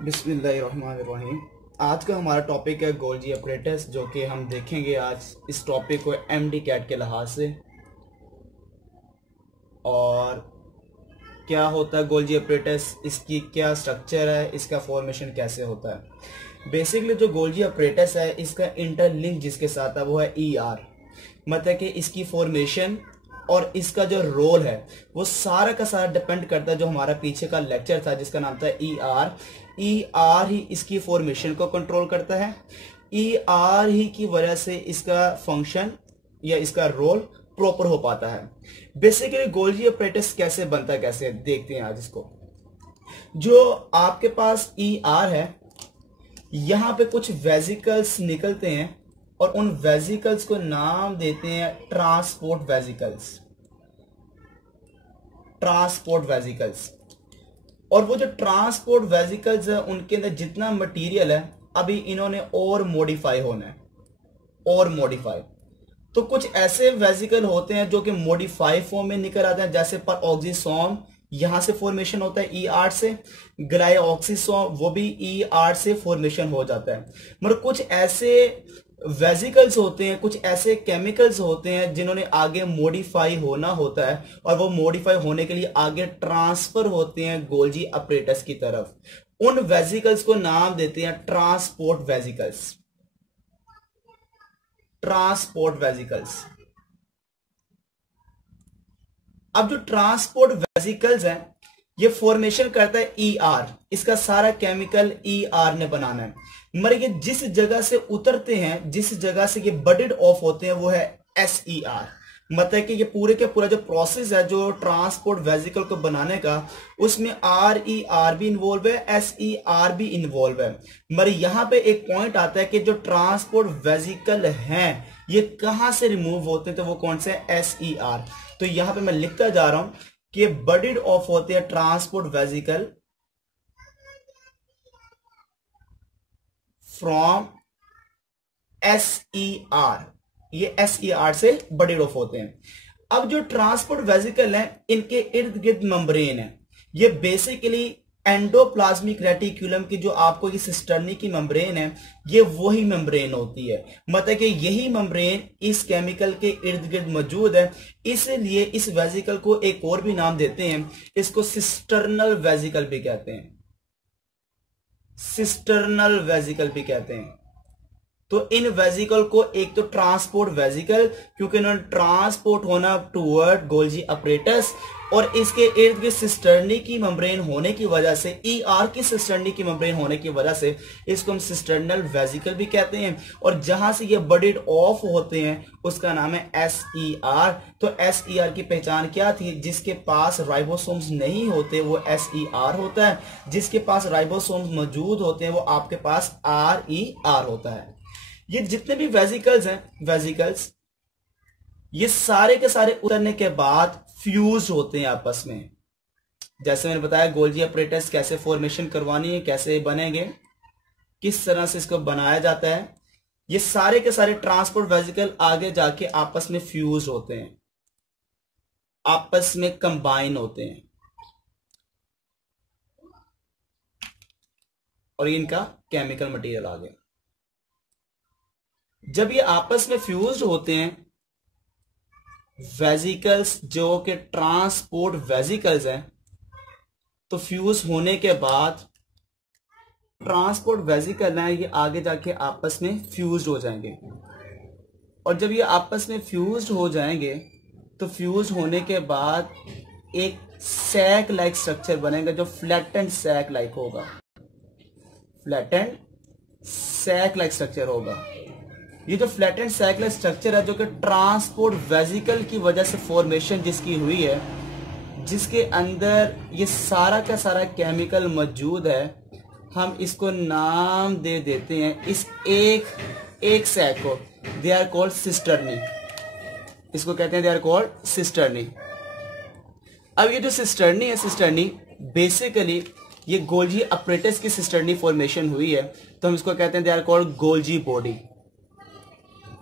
बिस्मिल्लाहिर्रहमानिर्रहीम। आज का हमारा टॉपिक है गोल्जी अपरेटस, जो कि हम देखेंगे आज इस टॉपिक को एमडी कैट के लिहाज से। और क्या होता है गोल्जी अपरेटस, इसकी क्या स्ट्रक्चर है, इसका फॉर्मेशन कैसे होता है। बेसिकली जो गोल्जी अपरेटस है, इसका इंटरलिंक जिसके साथ है वो है ईआर। मतलब कि इसकी फॉर्मेशन और इसका जो रोल है वो सारा का सारा डिपेंड करता है। जो हमारा पीछे का लेक्चर था जिसका नाम था ईआर ही इसकी फॉर्मेशन को कंट्रोल करता है। ईआर ही की वजह से इसका फंक्शन या इसका रोल प्रॉपर हो पाता है। बेसिकली गोल्जी अपरेटस कैसे बनता है, कैसे देखते हैं आज इसको। जो आपके पास ईआर है, यहां पे कुछ वेजिकल्स निकलते हैं और उन वेजिकल्स को नाम देते हैं ट्रांसपोर्ट वेजिकल्स। और वो जो ट्रांसपोर्ट वेजिकल्स है उनके अंदर जितना मटेरियल है अभी इन्होंने और मॉडिफाई होना है। तो कुछ ऐसे वेजिकल होते हैं जो कि मॉडिफाई फॉर्म में निकल आते हैं, जैसे पर ऑक्सीसोम यहां से फॉर्मेशन होता है ईआर से, ग्लाइऑक्सीसोम वो भी ईआर से फॉर्मेशन हो जाता है। मगर कुछ ऐसे वेजिकल्स होते हैं, कुछ ऐसे केमिकल्स होते हैं जिन्होंने आगे मॉडिफाई होना होता है और वो मॉडिफाई होने के लिए आगे ट्रांसफर होते हैं गोल्जी अपरेटस की तरफ। उन वेजिकल्स को नाम देते हैं ट्रांसपोर्ट वेजिकल्स। अब जो ट्रांसपोर्ट वेजिकल्स हैं ये फॉर्मेशन करता है ईआर, इसका सारा केमिकल ईआर ने बनाना है। मगर ये जिस जगह से उतरते हैं, जिस जगह से ये बडेड ऑफ होते हैं वो है एसईआर। मतलब कि ये पूरे के पूरा जो प्रोसेस है जो ट्रांसपोर्ट वेजिकल को बनाने का, उसमें आरईआर भी इन्वॉल्व है, एसईआर भी इन्वॉल्व है। मगर यहां पे एक पॉइंट आता है कि जो ट्रांसपोर्ट वेजिकल हैं ये कहां से रिमूव होते हैं, तो वो कौन से एसईआर। तो यहां पे मैं लिखता जा रहा हूं कि बडेड ऑफ होते हैं ट्रांसपोर्ट वेजिकल फ्रॉम एसईआर। ये एसईआर से बडेड ऑफ होते हैं। अब जो ट्रांसपोर्ट वेजिकल हैं इनके इर्द गिर्द मेम्ब्रेन है। ये बेसिकली एंडोप्लाज्मिक रेटिकुलम की जो आपको ये सिस्टर्नी की मेम्ब्रेन है, ये वही मेम्ब्रेन होती है। मतलब कि यही मेम्ब्रेन इस केमिकल के इर्द गिर्द मौजूद है। इसलिए इस वेजिकल को एक और भी नाम देते हैं, इसको सिस्टर्नल वेजिकल भी कहते हैं। तो इन वेजिकल को एक तो ट्रांसपोर्ट वेजिकल, क्योंकि इन्होंने ट्रांसपोर्ट होना टूवर्ड गोल्जी अपरेटस, और इसके इर्द गिर्द सिस्टर्नी की मेम्ब्रेन होने की वजह से, ईआर की सिस्टर्नी की मेम्ब्रेन होने की वजह से इसको हम सिस्टर्नल वेजिकल भी कहते हैं। और जहां से ये बडेड ऑफ होते हैं उसका नाम है एसईआर। तो एसईआर की पहचान क्या थी? जिसके पास राइबोसोम्स नहीं होते वो एसईआर होता है, जिसके पास राइबोसोम्स मौजूद होते हैं वो आपके पास आरईआर होता है। ये जितने भी वेजिकल्स ये सारे के सारे उतरने के बाद फ्यूज होते हैं आपस में। जैसे मैंने बताया गोल्जी अपरेटस कैसे फॉर्मेशन करवानी है, कैसे बनेंगे, किस तरह से इसको बनाया जाता है। ये सारे के सारे ट्रांसपोर्ट वेजिकल आगे जाके आपस में फ्यूज होते हैं, आपस में कंबाइन होते हैं, और इनका केमिकल मटेरियल आ गया। जब ये आपस में फ्यूज होते हैं वेजिकल्स जो कि ट्रांसपोर्ट वेजिकल्स हैं, तो फ्यूज होने के बाद ट्रांसपोर्ट वेजिकल हैं ये आगे जाके आपस में फ्यूज हो जाएंगे। और जब ये आपस में फ्यूज हो जाएंगे तो फ्यूज होने के बाद एक सैक लाइक स्ट्रक्चर बनेगा जो फ्लैटेंड सैक लाइक होगा। ये जो फ्लैटेंड सैक लाइक स्ट्रक्चर है जो कि ट्रांसपोर्ट वेजिकल की वजह से फॉर्मेशन जिसकी हुई है, जिसके अंदर ये सारा का सारा केमिकल मौजूद है, हम इसको नाम दे देते हैं इस एक सैक को, दे आर कॉल्ड सिस्टर्नी। इसको कहते हैं दे आर कॉल्ड सिस्टर्नी। अब ये जो सिस्टर्नी बेसिकली ये गोल्जी अपरेटस की सिस्टर्नी फॉर्मेशन हुई है, तो हम इसको कहते हैं they are called Golgi body.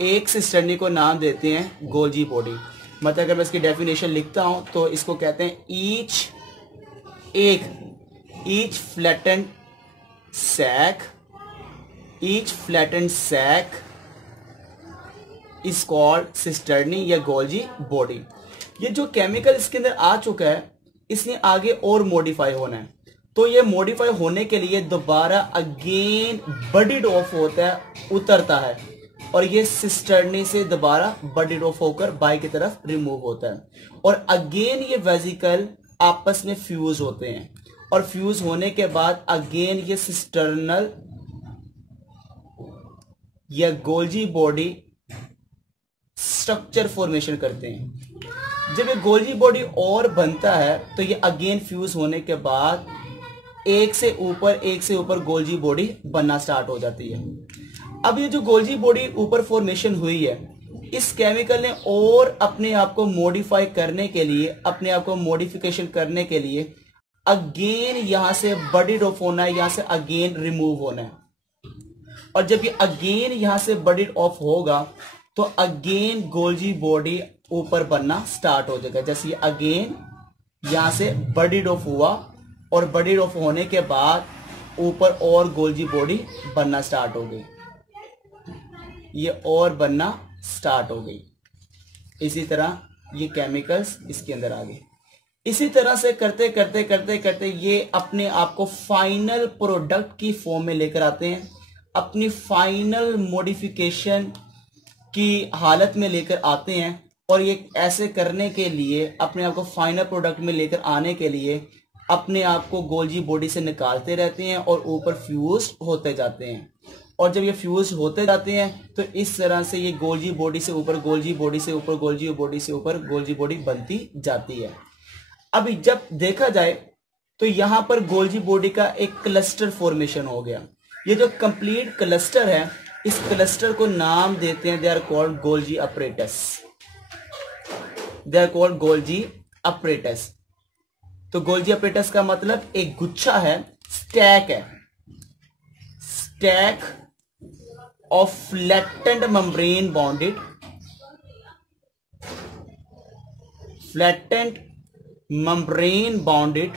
एक सिस्टर्नी को नाम देते हैं गोल्जी बॉडी। मतलब अगर मैं इसकी डेफिनेशन लिखता हूं तो इसको कहते हैं each flattened sac, each flattened sac is called cisternae या गोल्जी बॉडी। ये जो केमिकल इसके अंदर आ चुका है इसने आगे और मॉडिफाई होना है, तो ये मॉडिफाई होने के लिए दोबारा अगेन बडीड ऑफ होता है, उतरता है, और ये सिस्टर्नी से दोबारा बडीड ऑफ होकर बाई की तरफ रिमूव होता है, और अगेन ये वेजिकल आपस में फ्यूज होते हैं, और फ्यूज होने के बाद अगेन ये सिस्टर्नल या गोल्जी बॉडी स्ट्रक्चर फॉर्मेशन करते हैं। जब ये गोल्जी बॉडी और बनता है तो ये अगेन फ्यूज होने के बाद एक से ऊपर गोल्जी बॉडी बनना स्टार्ट हो जाती है। अब ये जो गोल्जी बॉडी ऊपर फॉर्मेशन हुई है, इस केमिकल ने और अपने आप को मॉडिफाई करने के लिए, अपने आप को मॉडिफिकेशन करने के लिए अगेन यहां से बडीड ऑफ होना है, यहां से अगेन रिमूव होना है, और जब ये अगेन यहां से बडीड ऑफ होगा तो अगेन गोल्जी बॉडी ऊपर बनना स्टार्ट हो जाएगा। जैसे ये अगेन यहां से बडीड ऑफ हुआ, और बडीड ऑफ होने के बाद ऊपर और गोल्जी बॉडी बनना स्टार्ट हो गई, ये और बनना स्टार्ट हो गई। इसी तरह ये केमिकल्स इसके अंदर आ गए। इसी तरह से करते करते करते करते ये अपने आप को फाइनल प्रोडक्ट की फॉर्म में लेकर आते हैं, अपनी फाइनल मॉडिफिकेशन की हालत में लेकर आते हैं, और ये ऐसे करने के लिए, अपने आप को फाइनल प्रोडक्ट में लेकर आने के लिए अपने आप को गोल्जी बॉडी से निकालते रहते हैं और ऊपर फ्यूज होते जाते हैं, और जब ये फ्यूज होते जाते हैं तो इस तरह से ये गोल्जी बॉडी से ऊपर, गोल्जी बॉडी से ऊपर, गोल्जी बॉडी से ऊपर गोल्जी बॉडी बनती जाती है। अभी जब देखा जाए तो यहां पर गोल्जी बॉडी का एक क्लस्टर फॉर्मेशन हो गया। ये जो कंप्लीट क्लस्टर है, इस क्लस्टर को नाम देते हैं, they are called Golgi apparatus, they are called Golgi apparatus. तो गोल्जी अपरेटस का मतलब एक गुच्छा है, स्टैक है, stack of flattened membrane bounded, flattened membrane bounded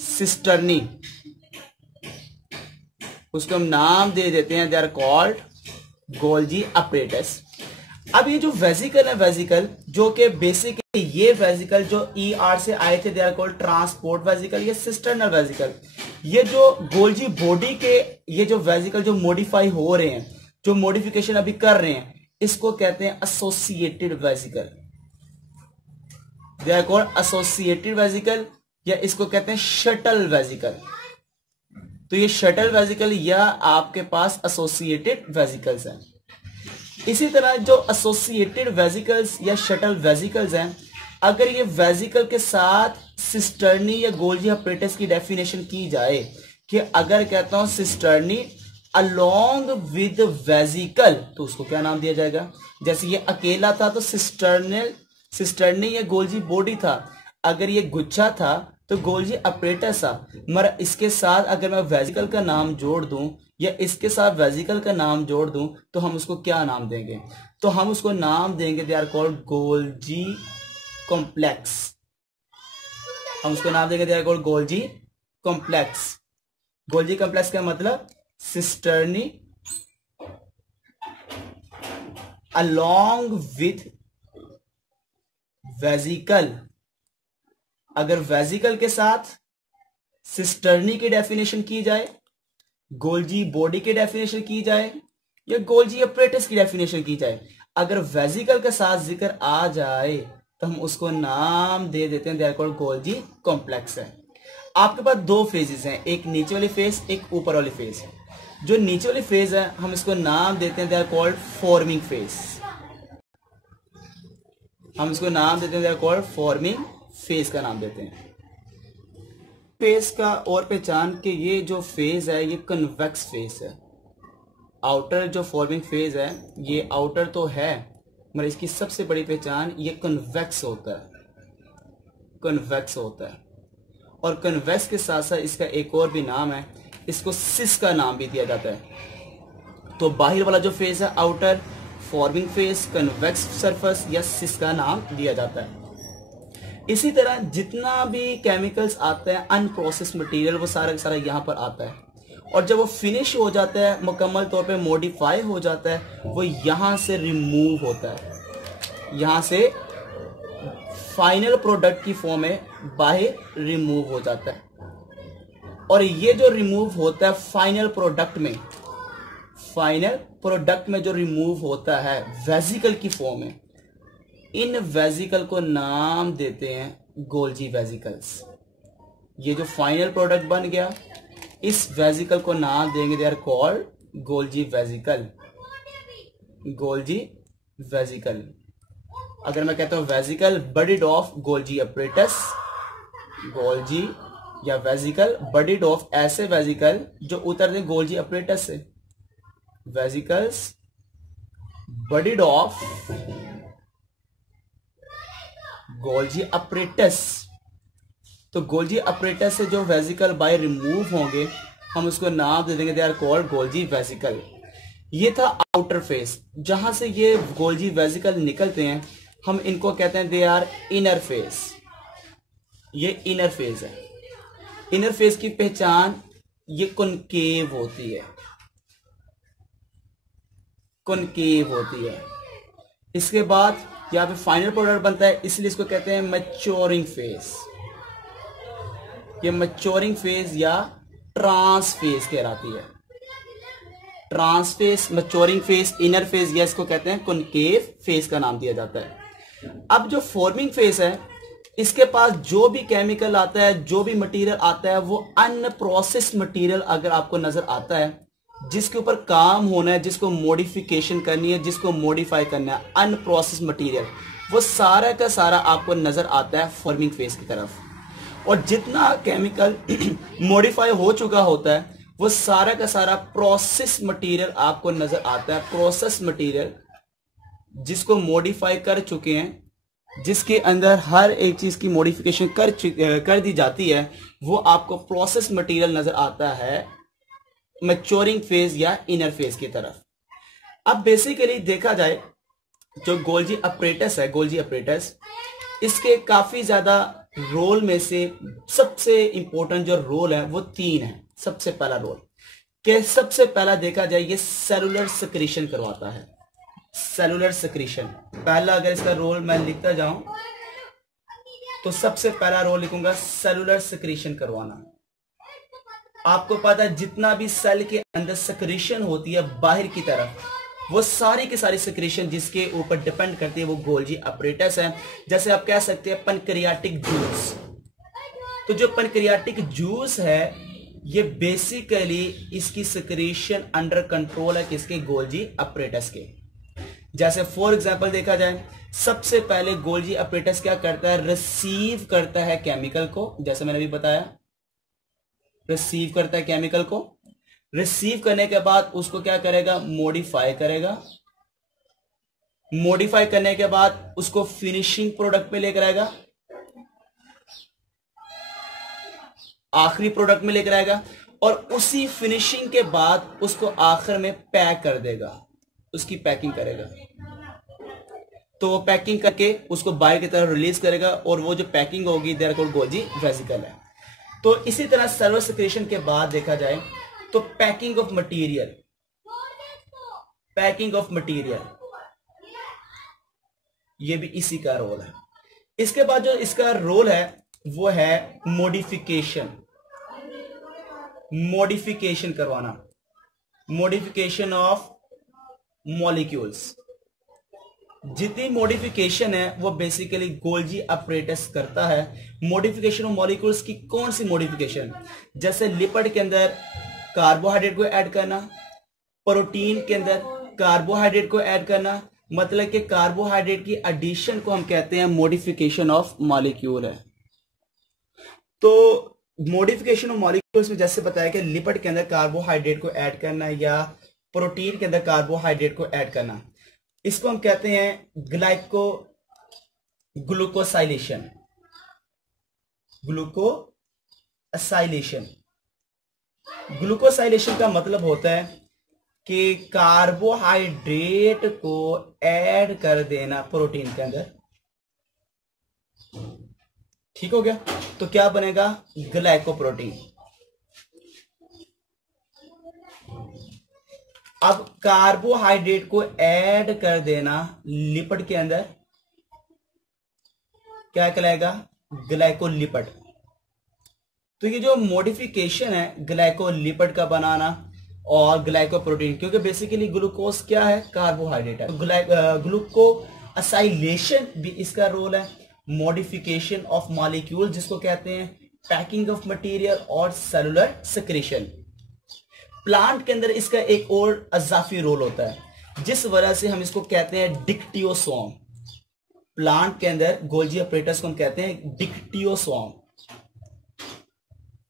cisternae, उसको हम नाम दे देते हैं, they are called Golgi apparatus. अब ये जो वेजिकल है, वेजिकल जो कि बेसिकली ये वेजिकल जो ER से आए थे, they are called transport vesicle या सिस्टर्नल वेजिकल। ये जो गोल्जी बॉडी के ये जो वेजिकल जो मॉडिफाई हो रहे हैं, जो मॉडिफिकेशन अभी कर रहे हैं, इसको कहते हैं associated vesicle, they are called associated vesicle, या इसको कहते हैं शटल वेजिकल। तो ये शटल वेजिकल या आपके पास एसोसिएटेड वेजिकल्स हैं। इसी तरह जो एसोसिएटेड वेजिकल्स या शटल वेजिकल्स हैं, अगर ये वेजिकल के साथ सिस्टर्नी या गोल्जी अपरेटस की डेफिनेशन की जाए कि अगर कहता हूं सिस्टर्नी अलोंग विद वेजिकल, तो उसको क्या नाम दिया जाएगा? जैसे ये अकेला था तो सिस्टर्नी या गोल्जी बॉडी था, अगर ये गुच्छा था तो गोल्जी अपरेटस था, मगर इसके साथ अगर मैं वेजिकल का नाम जोड़ दूं या इसके साथ वेजिकल का नाम जोड़ दूं तो हम उसको क्या नाम देंगे? तो हम उसको नाम देंगे, they are called Golgi complex. हम उसको नाम देंगे, they are called Golgi complex. Golgi complex का मतलब सिस्टर्नी अलोंग विथ वेजिकल। अगर वेजिकल के साथ सिस्टर्नी की डेफिनेशन की जाए, गोल्जी बॉडी की डेफिनेशन की जाए, या गोल्जी अपरेटस की डेफिनेशन की जाए, अगर वेजिकल के साथ जिक्र आ जाए तो हम उसको नाम दे देते हैं, they are called Golgi complex है। आपके पास दो फेजेस हैं, एक नीचे वाली फेज, एक ऊपर वाली फेज। जो नीचे वाली फेज है हम इसको नाम देते हैं, they are called forming phase. हम इसको नाम देते हैं, they are called forming phase का नाम देते हैं। फेज का और पहचान कि ये जो फेज है ये कन्वेक्स फेज है। आउटर जो फॉर्मिंग फेज है ये आउटर तो है, मगर इसकी सबसे बड़ी पहचान ये कन्वेक्स होता है, कन्वेक्स होता है। और कन्वेक्स के साथ साथ इसका एक और भी नाम है, इसको सिस का नाम भी दिया जाता है। तो बाहर वाला जो फेज है outer forming phase, convex surface या सिस का नाम दिया जाता है। इसी तरह जितना भी केमिकल्स आते हैं अनप्रोसेस्ड मटेरियल वो सारा का सारा यहाँ पर आता है, और जब वो फिनिश हो जाता है, मुकम्मल तौर पे मॉडिफाई हो जाता है, वो यहाँ से रिमूव होता है, यहाँ से फाइनल प्रोडक्ट की फॉर्म में बाहर रिमूव हो जाता है। और ये जो रिमूव होता है फाइनल प्रोडक्ट में जो रिमूव होता है वेजिकल की फॉर्म में, इन वेजिकल को नाम देते हैं गोल्जी वेजिकल्स। ये जो फाइनल प्रोडक्ट बन गया, इस वेजिकल को नाम देंगे, they are called Golgi vesicle. Golgi vesicle, अगर मैं कहता हूं vesicle budded off Golgi apparatus, Golgi या वेजिकल बडिड ऑफ ऐसे वेजिकल जो उतरते गोल्जी अपरेटस से, vesicles budded off Golgi apparatus. तो गोल्जी अपरेटस से जो वेजिकल बाय रिमूव होंगे हम उसको नाम दे देंगे, they are called Golgi vesicle. ये था आउटर फेस, जहां से ये गोल्जी वेजिकल निकलते हैं हम इनको कहते हैं दे आर इनर फेस। ये इनर फेस है। इनर फेस की पहचान ये कॉनकेव होती है, कॉनकेव होती है। इसके बाद यहाँ पे फाइनल प्रोडक्ट बनता है, इसलिए इसको कहते हैं मैच्योरिंग फेस। ये मैच्योरिंग फेज या ट्रांस फेज कहलाती है। Trans phase, maturing phase, inner phase, या इसको कहते हैं कॉनकेव फेज का नाम दिया जाता है। अब जो फॉर्मिंग फेज है, इसके पास जो भी केमिकल आता है, जो भी मटेरियल आता है, वो अनप्रोसेस्ड मटेरियल अगर आपको नजर आता है, जिसके ऊपर काम होना है, जिसको मॉडिफिकेशन करनी है, जिसको मॉडिफाई करना है, अनप्रोसेस्ड मटेरियल, वो सारा का सारा आपको नजर आता है फॉर्मिंग फेज की तरफ। और जितना केमिकल मॉडिफाई हो चुका होता है वो सारा का सारा प्रोसेस मटेरियल आपको नजर आता है। प्रोसेस मटेरियल जिसको मॉडिफाई कर चुके हैं, जिसके अंदर हर एक चीज की मॉडिफिकेशन कर दी जाती है, वो आपको प्रोसेस मटेरियल नजर आता है मैच्योरिंग फेज या इनर फेज की तरफ। अब बेसिकली देखा जाए, जो गोल्जी अपरेटस है, गोल्जी अपरेटस, इसके काफी ज्यादा रोल में से सबसे इंपॉर्टेंट जो रोल है वो 3 है। सबसे पहला रोल कि सबसे पहला देखा जाए ये सेलुलर सिक्रीशन करवाता है। सेलुलर सिक्रीशन पहला, अगर इसका रोल मैं लिखता जाऊं तो सबसे पहला रोल लिखूंगा सेलुलर सिक्रीशन करवाना। आपको पता है जितना भी सेल के अंदर सिक्रीशन होती है बाहर की तरफ, वो सारी की सारी सिक्रीशन जिसके ऊपर डिपेंड करती है वो गोल्जी अपरेटस है। जैसे आप कह सकते हैं पैनक्रियाटिक जूस। तो जो पैनक्रियाटिक जूस है ये बेसिकली इसकी सिक्रीशन अंडर कंट्रोल है किसके? गोल्जी अपरेटस के। जैसे फॉर एग्जांपल देखा जाए, सबसे पहले गोल्जी अपरेटस क्या करता है? रिसीव करता है केमिकल को, जैसे मैंने अभी बताया, रिसीव करता है केमिकल को। रिसीव करने के बाद उसको क्या करेगा? मॉडिफाई करेगा। मॉडिफाई करने के बाद उसको फिनिशिंग प्रोडक्ट में लेकर आएगा, आखिरी प्रोडक्ट में लेकर आएगा, और उसी फिनिशिंग के बाद उसको आखिर में पैक कर देगा, उसकी पैकिंग करेगा। तो वो पैकिंग करके उसको बाहर की तरफ रिलीज करेगा, और वो जो पैकिंग होगी देयर कॉल्ड गोल्जी वेसिकल है। तो इसी तरह सेलुलर सिक्रीशन के बाद देखा जाए तो packing of material, packing of material ये भी इसी का रोल है। इसके बाद जो इसका रोल है वो है मॉडिफिकेशन, मॉडिफिकेशन करवाना, मॉडिफिकेशन ऑफ मॉलिक्यूल्स। जितनी मॉडिफिकेशन है वो बेसिकली गोल्जी अपरेटस करता है। मॉडिफिकेशन ऑफ मॉलिक्यूल्स की कौन सी मॉडिफिकेशन? जैसे लिपिड के अंदर कार्बोहाइड्रेट को ऐड करना, प्रोटीन के अंदर कार्बोहाइड्रेट को ऐड करना, मतलब कि कार्बोहाइड्रेट की एडिशन को हम कहते हैं मॉडिफिकेशन ऑफ मॉलिक्यूल है। तो मॉडिफिकेशन ऑफ मॉलिक्यूल्स में जैसे बताया कि लिपिड के अंदर कार्बोहाइड्रेट को ऐड करना या प्रोटीन के अंदर कार्बोहाइड्रेट को ऐड करना, इसको हम कहते हैं ग्लूकोसाइलेशन, ग्लूकोसाइलेशन। ग्लूकोसाइलेशन का मतलब होता है कि कार्बोहाइड्रेट को ऐड कर देना प्रोटीन के अंदर, ठीक हो गया। तो क्या बनेगा, ग्लाइकोप्रोटीन। अब कार्बोहाइड्रेट को ऐड कर देना लिपिड के अंदर, क्या कहलाएगा, ग्लाइकोलिपिड। तो ये जो मॉडिफिकेशन है ग्लाइकोलिपिड का बनाना और ग्लाइकोप्रोटीन, क्योंकि बेसिकली ग्लूकोज क्या है, कार्बोहाइड्रेट है, तो ग्लूको असाइलेशन भी इसका रोल है, मॉडिफिकेशन ऑफ मॉलिक्यूल जिसको कहते हैं पैकिंग ऑफ मटेरियल और सेलुलर सेक्रेशन। प्लांट के अंदर इसका एक और अजाफी रोल होता है जिस वजह से हम इसको कहते हैं डिक्टियोसोम। प्लांट के अंदर गोल्जी अपरेटस को हम कहते हैं डिक्टियोसोम।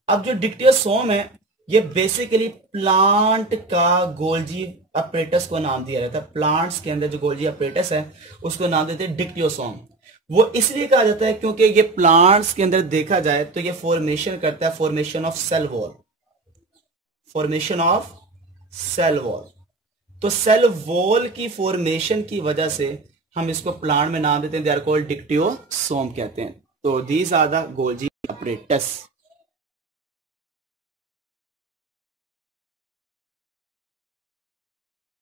अब जो डिक्टियोसोम है ये बेसिकली प्लांट का गोल्जी अपरेटस को नाम दिया जाता है। प्लांट्स के अंदर जो गोल्जी अपरेटस है उसको नाम देते हैं डिक्टियोसोम। वो इसलिए कहा जाता है क्योंकि ये प्लांट्स के अंदर देखा जाए तो ये फॉर्मेशन करता है, formation of cell wall, formation of cell wall. तो सेल वॉल की फॉर्मेशन की वजह से हम इसको प्लांट में नाम देते हैं, दे आर कॉल्ड डिक्टियोसोम कहते हैं। तो these are the Golgi apparatus.